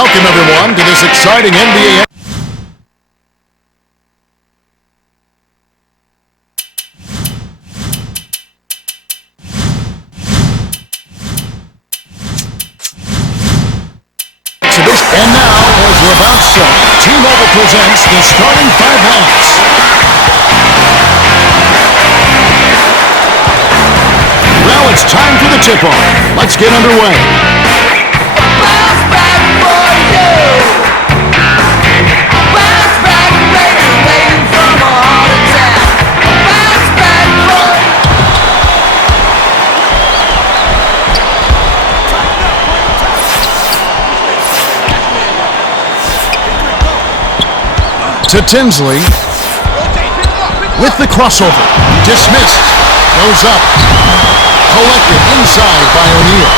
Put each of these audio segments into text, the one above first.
Welcome, everyone, to this exciting NBA. And now, as we're about set, T-Mobile presents the starting 5 lineups. Well, it's time for the tip-off. Let's get underway. Bounce back for you. Bounce back, baby, waiting from a heart attack. Bounce back for to Tinsley with the crossover. Dismissed. Goes up. Collected inside by O'Neal.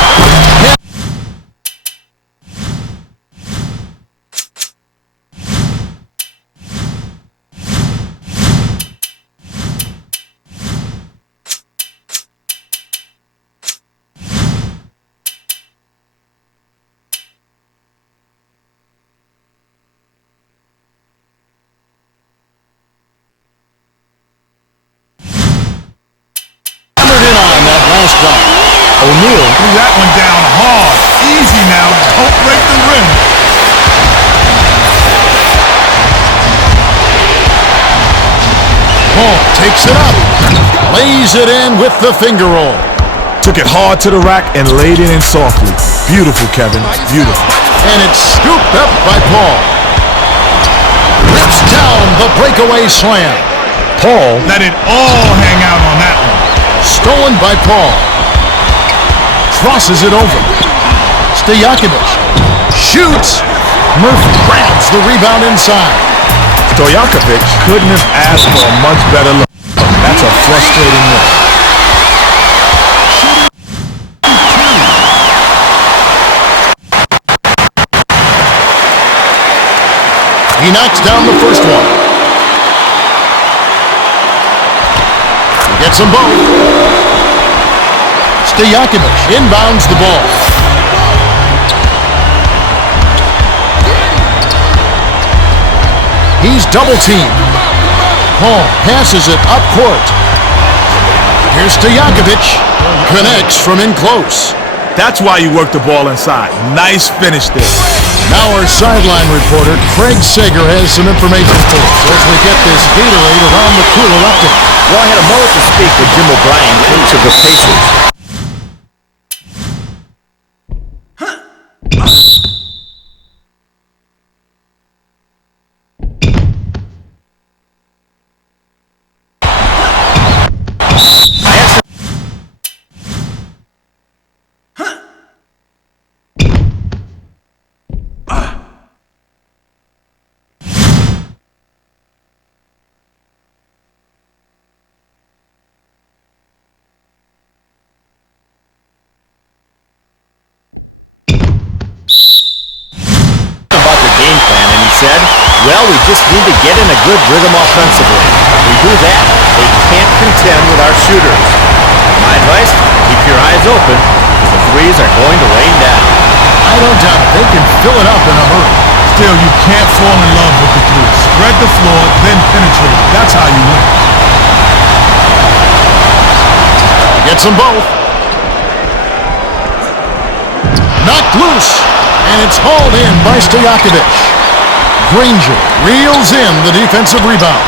O'Neal threw that one down hard. Easy now. Don't break the rim. Paul takes it up. Lays it in with the finger roll. Took it hard to the rack and laid it in softly. Beautiful, Kevin. Beautiful. And it's scooped up by Paul. Rips down the breakaway slam. Paul let it all hang out on that one. Stolen by Paul. Crosses it over. Stojakovic shoots. Murphy grabs the rebound inside. Stojakovic couldn't have asked for a much better look. That's a frustrating miss. He knocks down the first one. He gets them both. Stojakovic inbounds the ball. He's double-teamed. Paul passes it up court. Here's Stojakovic. Connects from in close. That's why you work the ball inside. Nice finish there. Now our sideline reporter, Craig Sager, has some information for us as we get this Gatorade around the cooler update. Well, I had a moment to speak with Jim O'Brien, coach of the Pacers. Well, we just need to get in a good rhythm offensively. If we do that, they can't contend with our shooters. My advice, keep your eyes open, because the threes are going to rain down. I don't doubt it. They can fill it up in a hurry. Still, you can't fall in love with the three. Spread the floor, then penetrate. That's how you win. Gets them both. Knocked loose, and it's hauled in by Stojakovic. Granger reels in the defensive rebound.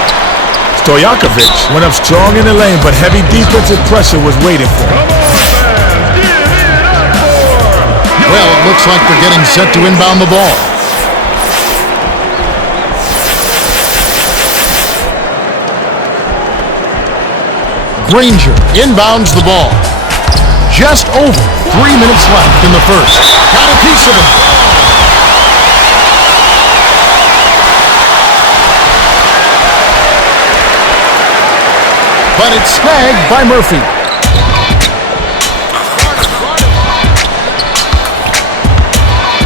Stojakovic went up strong in the lane, but heavy defensive pressure was waiting for him. Well, it looks like they're getting set to inbound the ball. Granger inbounds the ball. Just over 3 minutes left in the first. Got a piece of it. But it's snagged by Murphy.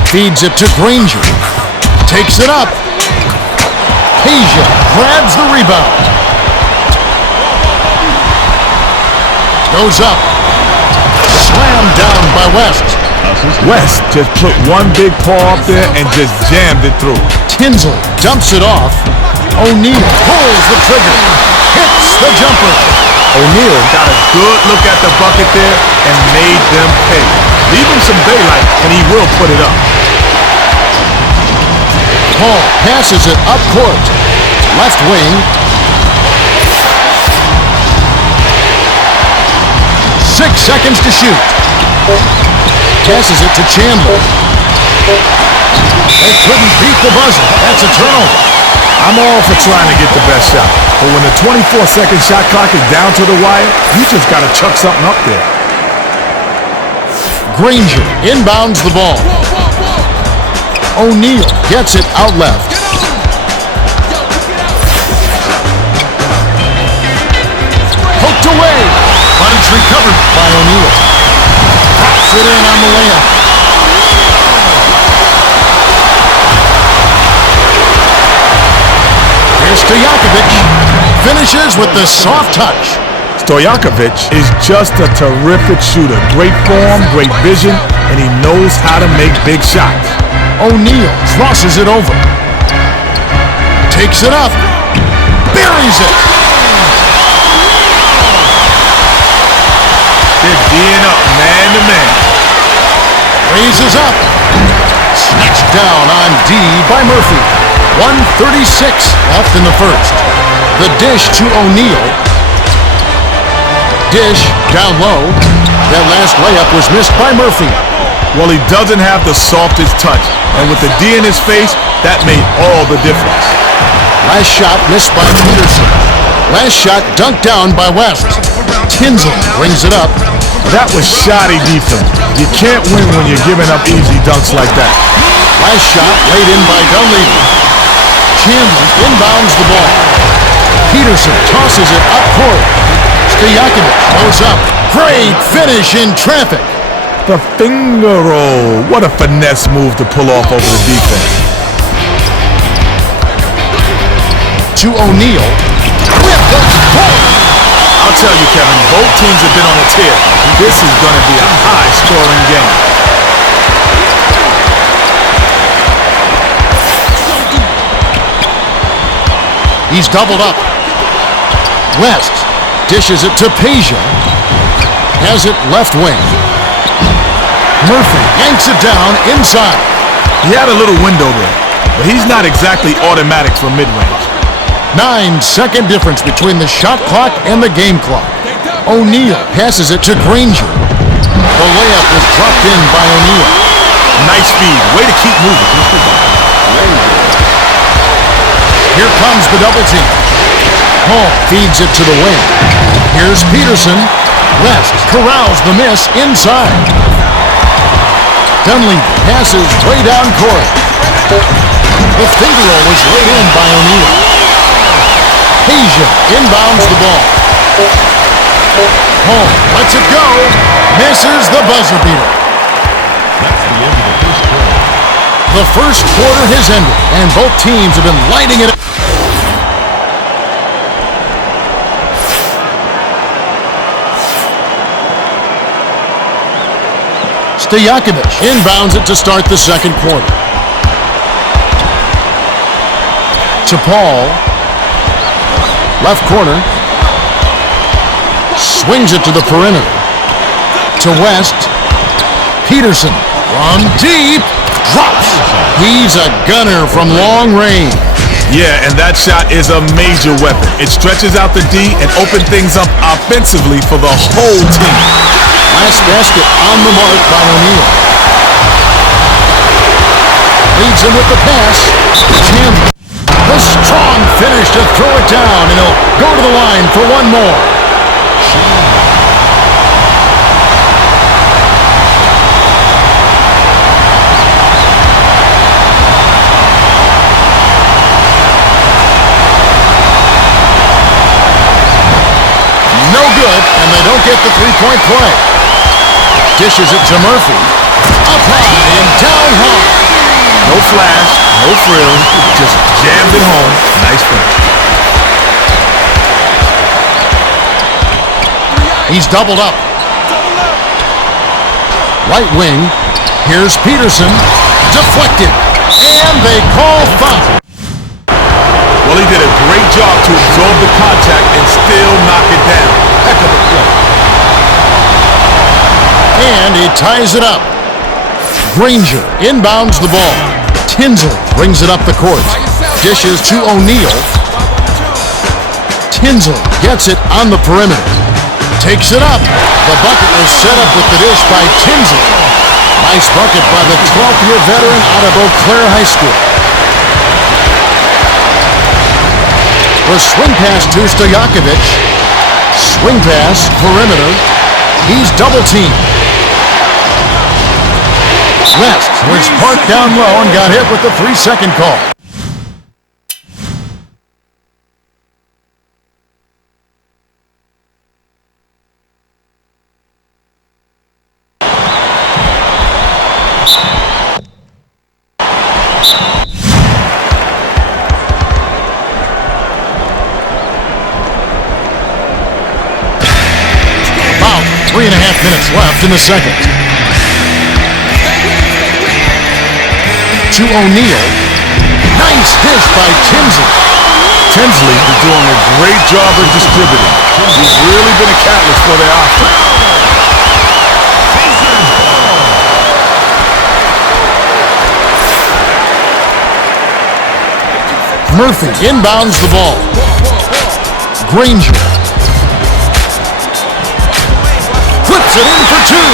Feeds it to Granger. Takes it up. Asia grabs the rebound. Goes up. Slammed down by West. A West just put one big paw up there and just jammed it through. Tinsley dumps it off. O'Neal pulls the trigger. Hits the jumper. O'Neal got a good look at the bucket there and made them pay. Leave him some daylight and he will put it up. Paul passes it up court. Left wing. 6 seconds to shoot. Passes it to Chandler. They couldn't beat the buzzer. That's a turnover. I'm all for trying to get the best shot, but when the 24-second shot clock is down to the wire, you just got to chuck something up there. Granger inbounds the ball. O'Neal gets it out left. Poked away, but it's recovered by O'Neal. Drops it in on the layup. Here's Stojakovic. Finishes with the soft touch. Stojakovic is just a terrific shooter. Great form, great vision, and he knows how to make big shots. O'Neal crosses it over. Takes it up. Buries it. They're D'ing up man to man. Raises up. Snatched down on D by Murphy. 1:36 left in the first. The dish to O'Neal. Dish down low. That last layup was missed by Murphy. Well, he doesn't have the softest touch, and with the D in his face, that made all the difference. Last shot missed by Peterson. Last shot dunked down by West. Tinsley brings it up. That was shoddy defense. You can't win when you're giving up easy dunks like that. Last shot laid in by Dunleavy. Chandler inbounds the ball. Peterson tosses it up court. Stojakovic goes up. Great finish in traffic. The finger roll. What a finesse move to pull off over the defense. To O'Neal. With the score. I'll tell you, Kevin, both teams have been on a tear. This is going to be a high-scoring game. He's doubled up. West dishes it to Peja. Has it left wing. Murphy yanks it down inside. He had a little window there, but he's not exactly automatic from mid-range. 9-second difference between the shot clock and the game clock. O'Neal passes it to Granger. The layup was dropped in by O'Neal. Nice speed. Way to keep moving. Here comes the double team. Hall feeds it to the wing. Here's Peterson. West corrals the miss inside. Dunleavy passes way down court. The finger roll was laid in by O'Neal. Peja inbounds the ball. Hall lets it go. Misses the buzzer beater. That's the end of the first quarter. The first quarter has ended, and both teams have been lighting it up. Stojakovic inbounds it to start the second quarter. To Paul. Left corner. Swings it to the perimeter. To West. Peterson. From deep. Drops. He's a gunner from long range. Yeah, and that shot is a major weapon. It stretches out the D and opens things up offensively for the whole team. Last basket on the mark by O'Neal. Leads him with the pass. Chandler. The strong finish to throw it down, and he'll go to the line for one more. No good, and they don't get the three-point play. Dishes it to Murphy. Up high and down hard. No flash, no frills, just jammed it home. Nice finish. He's doubled up. Right wing. Here's Peterson, deflected, and they call foul. Well, he did a great job to absorb the contact and still knock it down. Heck of a play. And he ties it up. Granger inbounds the ball. Tinsley brings it up the court. Dishes to O'Neal. Tinsley gets it on the perimeter. Takes it up. The bucket was set up with the dish by Tinsley. Nice bucket by the 12th-year veteran out of Eau Claire High School. The swing pass to Stojakovic. Swing pass, perimeter. He's double-teamed. West was parked down low and got hit with the 3-second call. About 3.5 minutes left in the second. To O'Neal. Nice dish by Tinsley. Tinsley is doing a great job of distributing. He's really been a catalyst for their offense. Murphy inbounds the ball. Granger. Flips it in for two.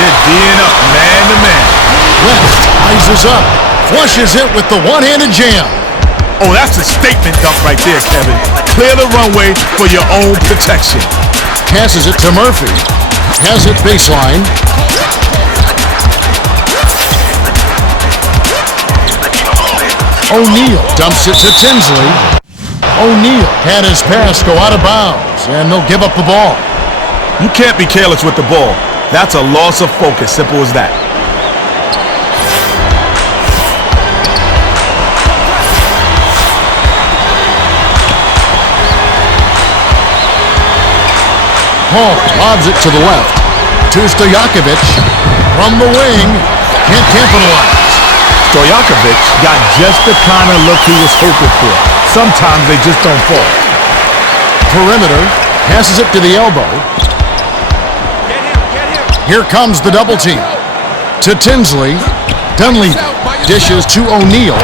They're D'ing up man to man. West rises up. Flushes it with the one-handed jam. Oh, that's a statement dunk right there, Kevin. Clear the runway for your own protection. Passes it to Murphy. Has it baseline. O'Neal dumps it to Tinsley. O'Neal had his pass go out of bounds, and they'll give up the ball. You can't be careless with the ball. That's a loss of focus, simple as that. Hall lobs it to the left. To Stojakovic. From the wing. Can't capitalize. Stojakovic got just the kind of look he was hoping for. Sometimes they just don't fall. Perimeter. Passes it to the elbow. Here comes the double team. To Tinsley. Dunleavy dishes to O'Neal.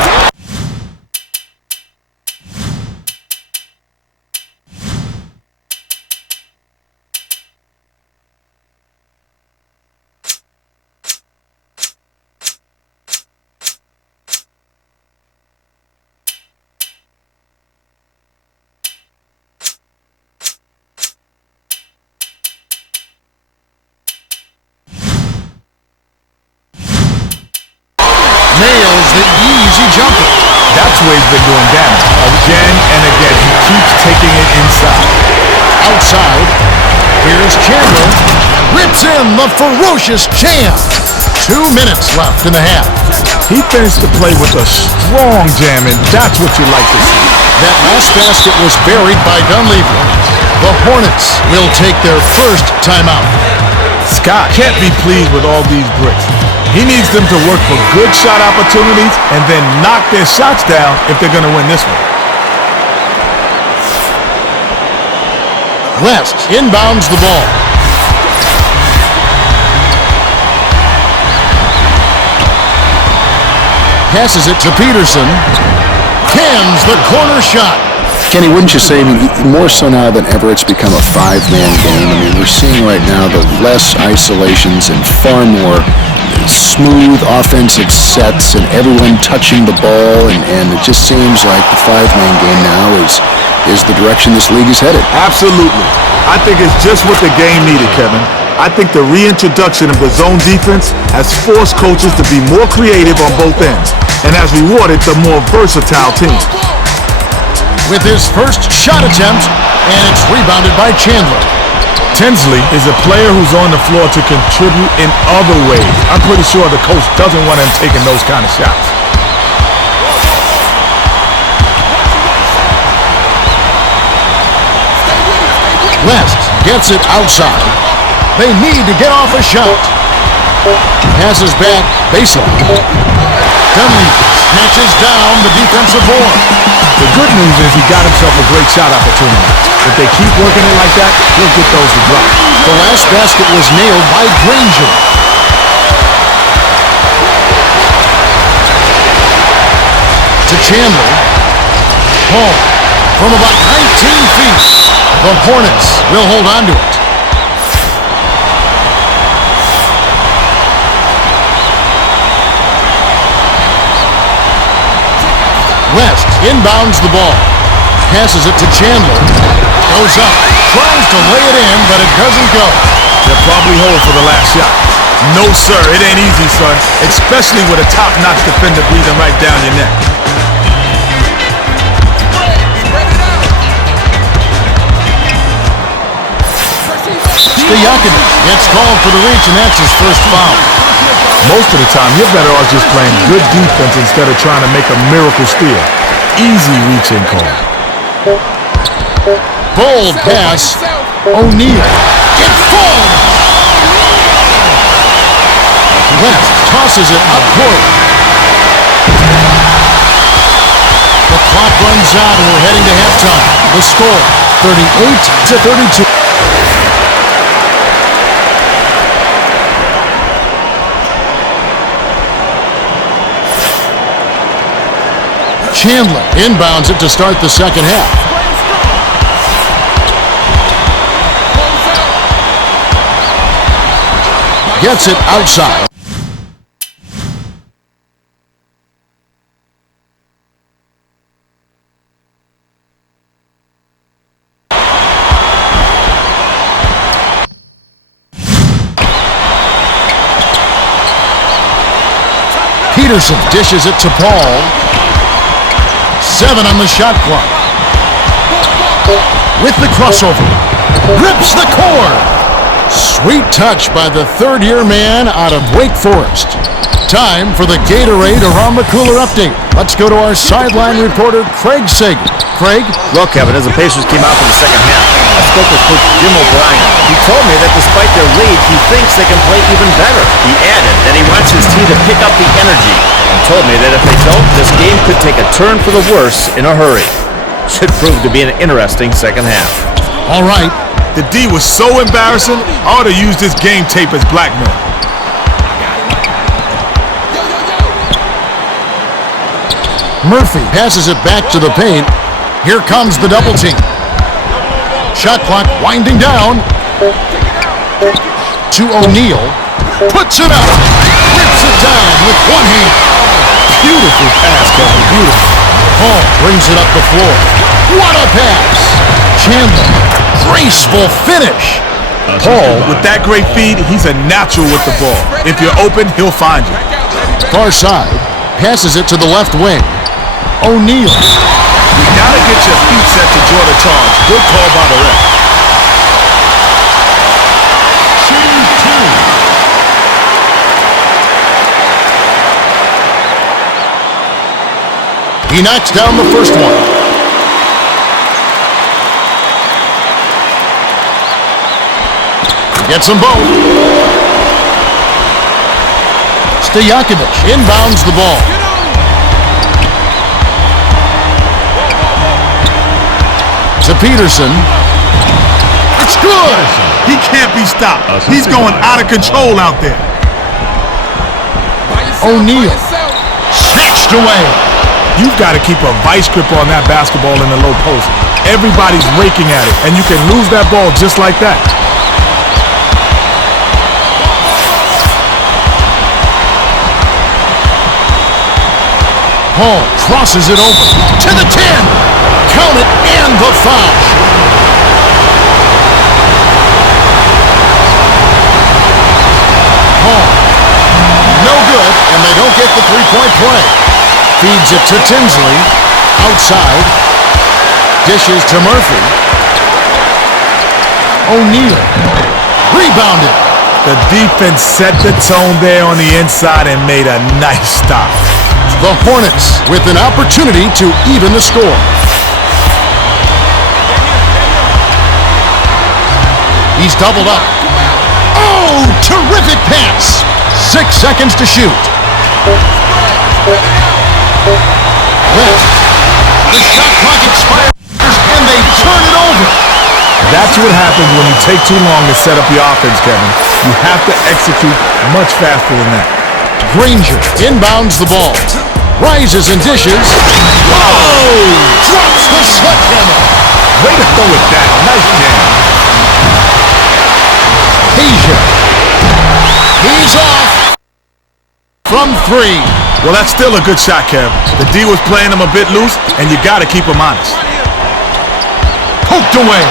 Nails the easy jumper. That's where he's been doing damage. Again and again, he keeps taking it inside. Outside. Here's Chandler. Rips in the ferocious jam. 2 minutes left in the half. He finished the play with a strong jam, and that's what you like to see. That last basket was buried by Dunleavy. The Hornets will take their first timeout. Scott can't be pleased with all these bricks. He needs them to work for good shot opportunities and then knock their shots down if they're going to win this one. West inbounds the ball. Passes it to Peterson. Cans the corner shot. Kenny, wouldn't you say, more so now than ever, it's become a five-man game? I mean, we're seeing right now the less isolations and far more smooth offensive sets and everyone touching the ball, and it just seems like the five-man game now is the direction this league is headed. Absolutely. I think it's just what the game needed, Kevin. I think the reintroduction of the zone defense has forced coaches to be more creative on both ends and has rewarded the more versatile team. With his first shot attempt, and it's rebounded by Chandler. Tinsley is a player who's on the floor to contribute in other ways. I'm pretty sure the coach doesn't want him taking those kind of shots. West gets it outside. They need to get off a shot. Passes back, baseline. Dunleavy snatches down the defensive board. The good news is he got himself a great shot opportunity. If they keep working it like that, he'll get those to drop. The last basket was nailed by Granger. To Chandler. Paul from about 19 feet. The Hornets will hold on to it. West inbounds the ball. Passes it to Chandler. Goes up. Tries to lay it in, but it doesn't go. They'll probably hold for the last shot. No, sir. It ain't easy, son. Especially with a top-notch defender breathing right down your neck. Stojakovic gets called for the reach, and that's his first foul. Most of the time, you're better off just playing good defense instead of trying to make a miracle steal. Easy reaching call. Bold pass. O'Neal. It falls. West tosses it up court. The clock runs out, and we're heading to halftime. The score, 38-32. Chandler inbounds it to start the second half. Gets it outside. Peterson dishes it to Paul. 7 on the shot clock. With the crossover. Grips the cord. Sweet touch by the third-year man out of Wake Forest. Time for the Gatorade Around the Cooler update. Let's go to our sideline reporter, Craig Sagan. Craig? Well, Kevin, as the Pacers came out for the second half, I spoke with Coach Jim O'Brien. He told me that despite their lead, he thinks they can play even better. He added that he wants his team to pick up the energy and told me that if they don't, this game could take a turn for the worse in a hurry. Should prove to be an interesting second half. All right. The D was so embarrassing, I ought to use this game tape as blackmail. Murphy passes it back to the paint. Here comes the double team. Shot clock winding down. To O'Neal. Puts it up. Rips it down with one hand. Beautiful pass, Kevin. Beautiful. Paul brings it up the floor. What a pass. Chandler. Graceful finish. Paul, with that great feed, he's a natural with the ball. If you're open, he'll find you. Far side. Passes it to the left wing. O'Neal. You gotta get your feet set to draw the charge. Good call by the ref. He knocks down the first one. Gets them both. Stojakovic inbounds the ball. To Peterson. It's good! He can't be stopped. He's going out of control out there. O'Neal. Snatched away. You've got to keep a vice grip on that basketball in the low post. Everybody's raking at it, and you can lose that ball just like that. Paul crosses it over to the 10. Count it and the foul. Paul. No good, and they don't get the three-point play. Feeds it to Tinsley. Outside. Dishes to Murphy. O'Neal. Rebounded. The defense set the tone there on the inside and made a nice stop. The Hornets with an opportunity to even the score. He's doubled up. Oh, terrific pass. 6 seconds to shoot. Left. The shot clock expires, and they turn it over. That's what happens when you take too long to set up your offense, Kevin. You have to execute much faster than that. Granger inbounds the ball. Rises and dishes. Whoa! Drops the sledgehammer. Way to throw it down. Nice jam. Asia. He's off from 3. Well, that's still a good shot, Kev. The D was playing him a bit loose, and you got to keep him honest. Poked away,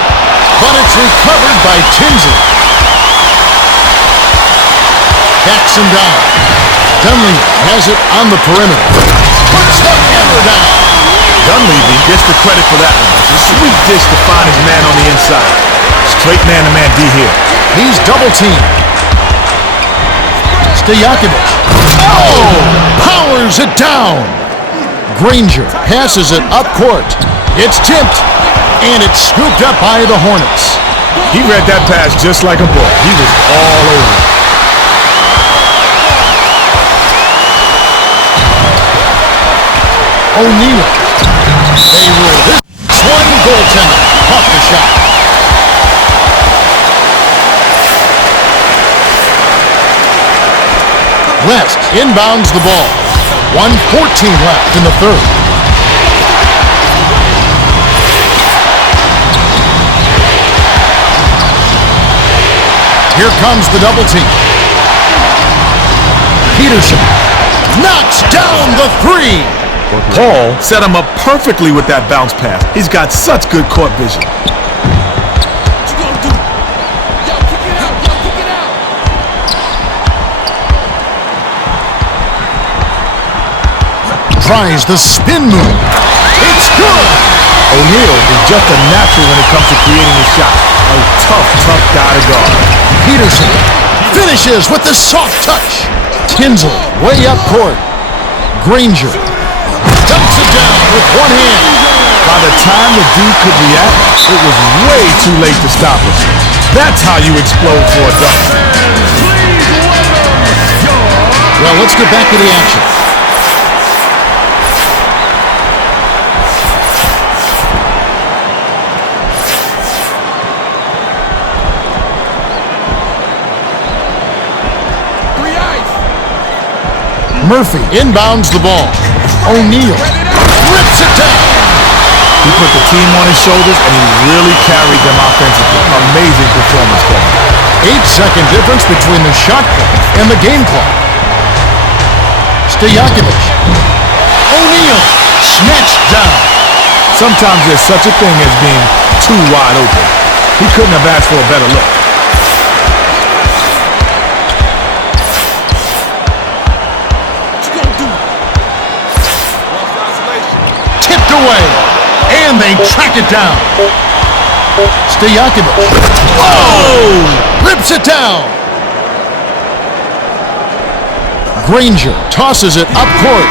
but it's recovered by Tinsley. Backs him down. Dunleavy has it on the perimeter. Puts the hammer down. Dunleavy gets the credit for that one. It's a sweet dish to find his man on the inside. Straight man-to-man D here. He's double-teamed. Stojakovic. Oh! Powers it down. Granger passes it up court. It's tipped, and it's scooped up by the Hornets. He read that pass just like a book. He was all over it. O'Neal. They rule this one goaltender. Off the shot. West inbounds the ball. 1:14 left in the third. Here comes the double team. Peterson knocks down the 3. Paul set him up perfectly with that bounce pass. He's got such good court vision. Tries the spin move. It's good. O'Neal is just a natural when it comes to creating a shot. A tough guy to guard. Peterson finishes with the soft touch. Tinsley way up court. Granger dumps it down with one hand. By the time the D could react, it was way too late to stop him. That's how you explode for a dunk. Well, let's get back to the action. Murphy inbounds the ball. O'Neal rips it down. He put the team on his shoulders, and he really carried them offensively. Amazing performance, Kevin. 8-second difference between the shot clock and the game clock. Stojakovic. O'Neal snatched down. Sometimes there's such a thing as being too wide open. He couldn't have asked for a better look. Away, and they track it down. Stojakovic. Oh! Rips it down. Granger tosses it up court.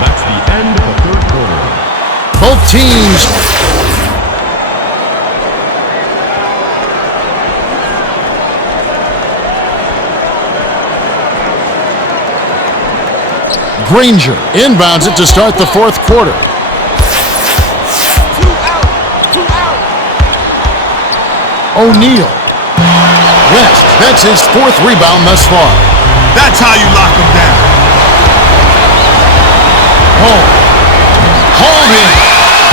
That's the end of the third quarter. Both teams Granger inbounds it to start the fourth quarter. O'Neal. West, that's his 4th rebound thus far. That's how you lock him down. Hall. Hauled in.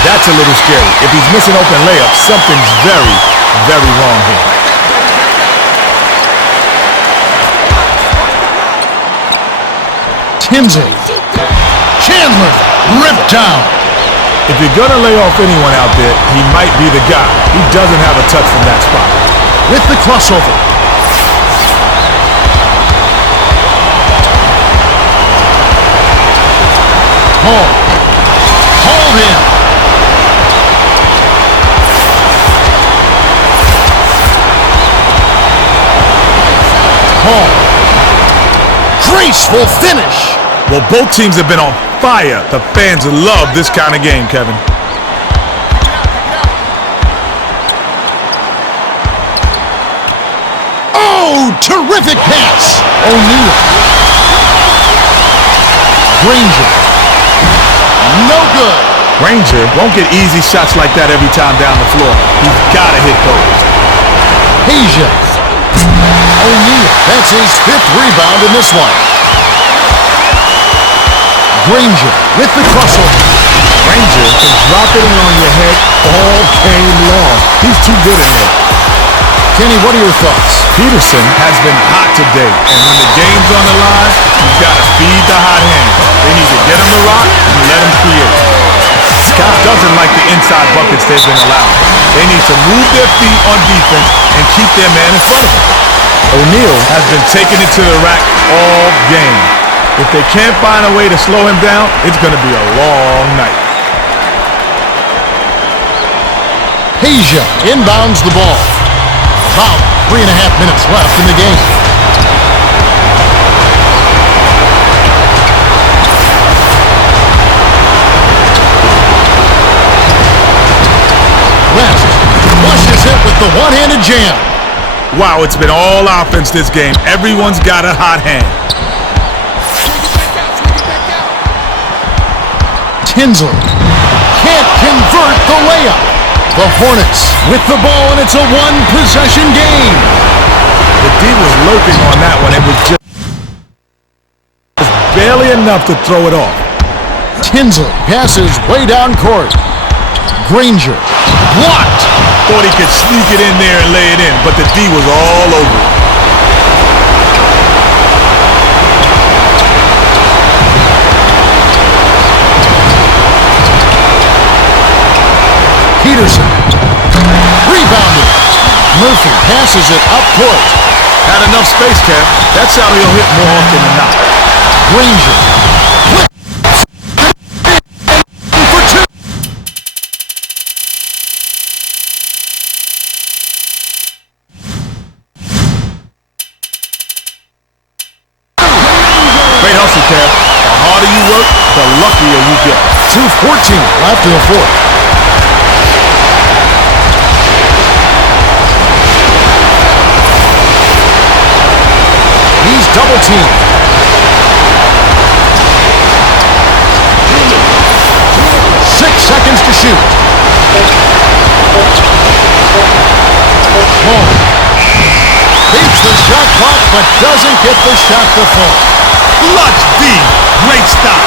That's a little scary. If he's missing open layups, something's very, very wrong here. Tinsley. Chandler ripped down. If you're going to lay off anyone out there, he might be the guy. He doesn't have a touch from that spot. With the crossover. Hall. Hauled in. Hall. Graceful finish. Well, both teams have been on fire. The fans love this kind of game, Kevin. Terrific pass. O'Neal. Granger. No good. Granger won't get easy shots like that every time down the floor. He's got to hit those. Asia. O'Neal. That's his 5th rebound in this one. Granger with the crossover. Granger can drop it in on your head all game long. He's too good in there. Kenny, what are your thoughts? Peterson has been hot today, and when the game's on the line, you've got to feed the hot hand. They need to get him the rock and let him create. Scott doesn't like the inside buckets they've been allowed. They need to move their feet on defense and keep their man in front of them. O'Neal has been taking it to the rack all game. If they can't find a way to slow him down, it's going to be a long night. Asia inbounds the ball. About 3.5 minutes left in the game. West flushes it with the one-handed jam. Wow, it's been all offense this game. Everyone's got a hot hand. Tinsley can't convert the layup. The Hornets with the ball, and it's a one-possession game. The D was lurking on that one. It was just barely enough to throw it off. Tinsley passes way down court. Granger blocked. Thought he could sneak it in there and lay it in, but the D was all over it. Peterson rebounded. Murphy passes it up court. Had enough space, Kev. That's how he'll hit more often than not. Granger for 2. Great hustle, Kev. The harder you work, the luckier you get. 2:14 left in the fourth. He's double-teamed. 6 seconds to shoot. Long beats the shot clock, but doesn't get the shot to fall. Clutch D. Great stop.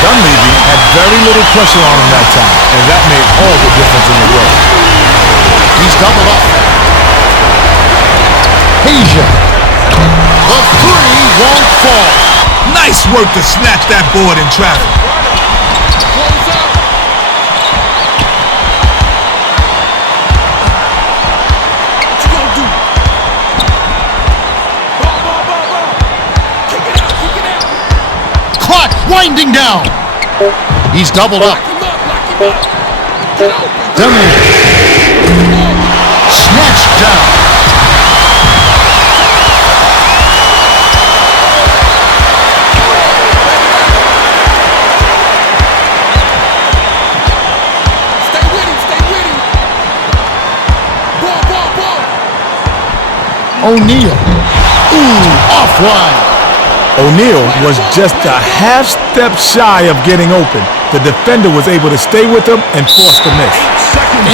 Dunleavy had very little pressure on him that time, and that made all the difference in the world. He's doubled up. Asia. The 3 won't fall. Nice work to snatch that board in traffic. Clock winding down. He's doubled up. Dunleavy. Snatched down. Stay with him, stay with him. Ball, ball, ball. O'Neal. Ooh, offline. O'Neal was just a half step shy of getting open. The defender was able to stay with him and force the miss.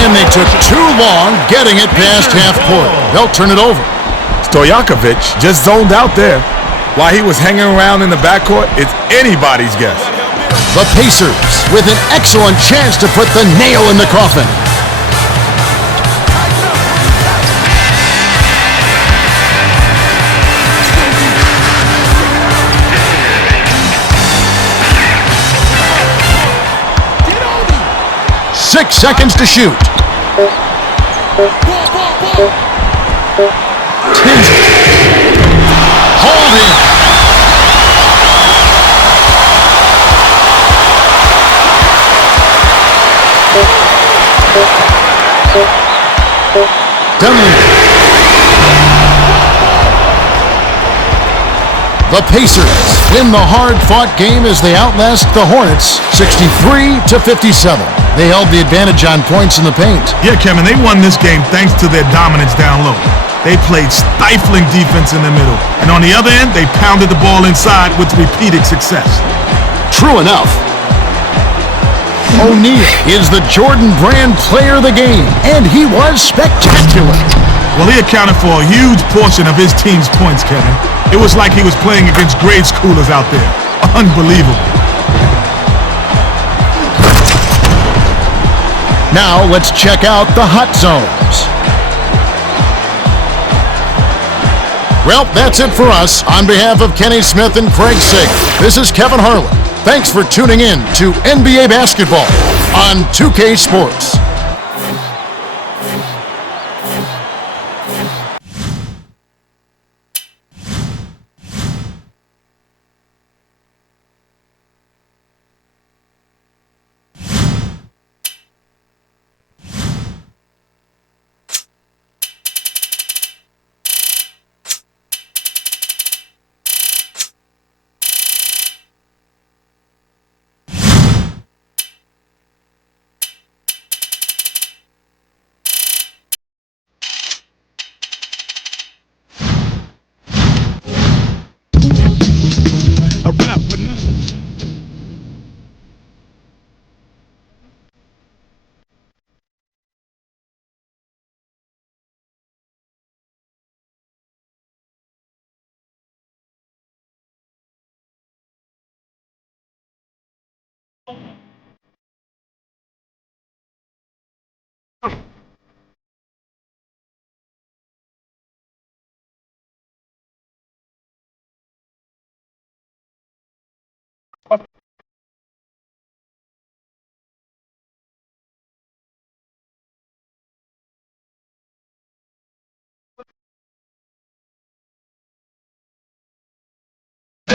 And they took too long getting it past half court. They'll turn it over. Stojakovic just zoned out there. While he was hanging around in the backcourt, it's anybody's guess. The Pacers with an excellent chance to put the nail in the coffin. 6 seconds to shoot. 10. Hold in. Dunleavy. The Pacers win the hard-fought game as they outlast the Hornets 63-57. They held the advantage on points in the paint. Yeah, Kevin, they won this game thanks to their dominance down low. They played stifling defense in the middle. And on the other end, they pounded the ball inside with repeated success. True enough. O'Neal is the Jordan Brand player of the game, and he was spectacular. Well, he accounted for a huge portion of his team's points, Kevin. It was like he was playing against grade schoolers out there. Unbelievable. Now let's check out the hot zones. Well, that's it for us. On behalf of Kenny Smith and Craig Sager, this is Kevin Harlan. Thanks for tuning in to NBA Basketball on 2K Sports.